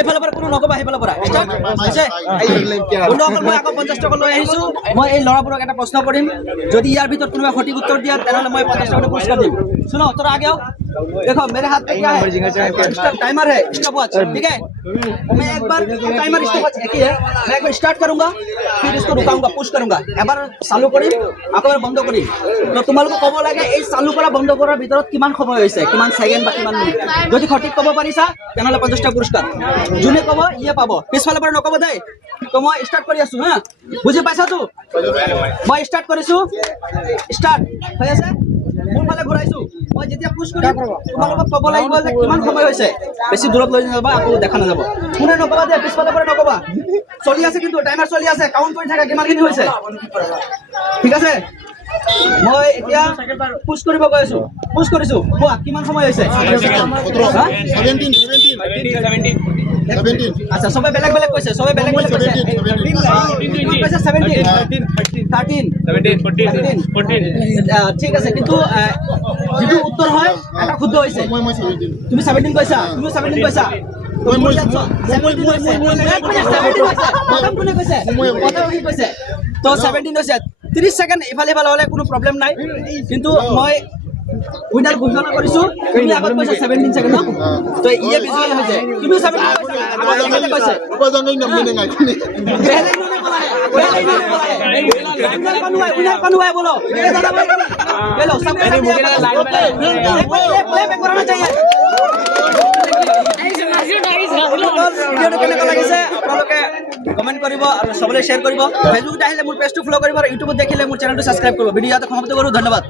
এইফালৰ পৰা কোনো নকবা সেইফালৰ পৰা বন্ধুসকল মই আকৌ 50 টকা লৈ আহিছো মই এই ল'ৰাবোৰক এটা প্ৰশ্ন কৰিম যদি ইয়াৰ ভিতৰত কোনোবা সঠিক উত্তৰ দিয়া তেনেহলে মই 50 টকা পুৰস্কাৰ দিম सुनो थोड़ा आगे आओ देखो मेरे हाथ पे क्या है टाइमर है स्टॉप वॉच ठीक है मैं एक बार टाइमर स्टॉप वॉच एक ही है मैं एक बार स्टार्ट करूंगा फिर इसको रुकाऊंगा पुश करूंगा এবাৰ চালু কৰিম আকৌ এবাৰ বন্ধ কৰিম তো তোমালোকে ক'ব লাগে এই চালু কৰা বন্ধ কৰাৰ ভিতৰত কিমান সময় হৈছে কিমান সেকেন্ড বা কিমান মিনিট যদি সঠিক ক'ব পাৰিছা তেনেহলে 50 টা পুৰস্কাৰ যোনে ক'ব ইয়ে পাব পিছফালৰ পৰা নকব দেই তো মই স্টাर्ट কৰি আছো হা বুজি পাইছা তো মই স্টাर्ट কৰিছো স্টাर्ट হৈ আছে মোৰ ফালে ঘূৰাইছো মই যেতিয়া পুশ কৰিম তোমালোকক ক'ব লাগিব যে কিমান সময় হৈছে বেছি দূৰত লৈ যাবা আকৌ দেখা নাযাব কোনে নকবা যে পিছফালৰ পৰা নকবা চলি আছে কিন্তু টাইমাৰ চলি আছে কাউন্ট কৰি থাকা কিমানখিনি হৈছে ঠিক আছে মই এতিয়া পুশ কৰিব গৈ আছো পুশ কৰিছো কোৱা কিমান সময় হৈছে 17 আচ্ছা সবে বেলেগ বেলেগ কৈছে সবে বেলেগ বেলেগ কৈছে 17 ঠিক আছে কিন্তু যেটো উত্তৰ হয় এটা শুদ্ধ হৈছে তুমি 17 কৈছা তুমি 17 কৈছা তো 17 হৈছে 30 সেকেন্ড ইফালে ইফালে হলে কোনো প্ৰবলেম নাই কিন্তু মই উইনাৰ ঘোষণা কৰিছো তুমি আগত কৈছা 17 সেকেন্ড তো ইয়ে বিজয়ী হৈছে তুমি 17 কৈছা উপজনই নমিনে নাই उधर कौन हुआ है बोलो हेलो सब प्लेबैक कराना चाहिए ভিডিওটো কেনেকুৱা লাগিছে আপোনালোকে কমেন্ট কৰিব আৰু সবলে শেয়াৰ কৰিব ফেসবুকত আহিলে মোৰ পেজটো ফলো কৰিব আৰু ইউটিউবত দেখিলে মোৰ চেনেলটো সাবস্ক্ৰাইব কৰিব ভিডিও ইয়াতে সমাপ্ত কৰো ধন্যবাদ।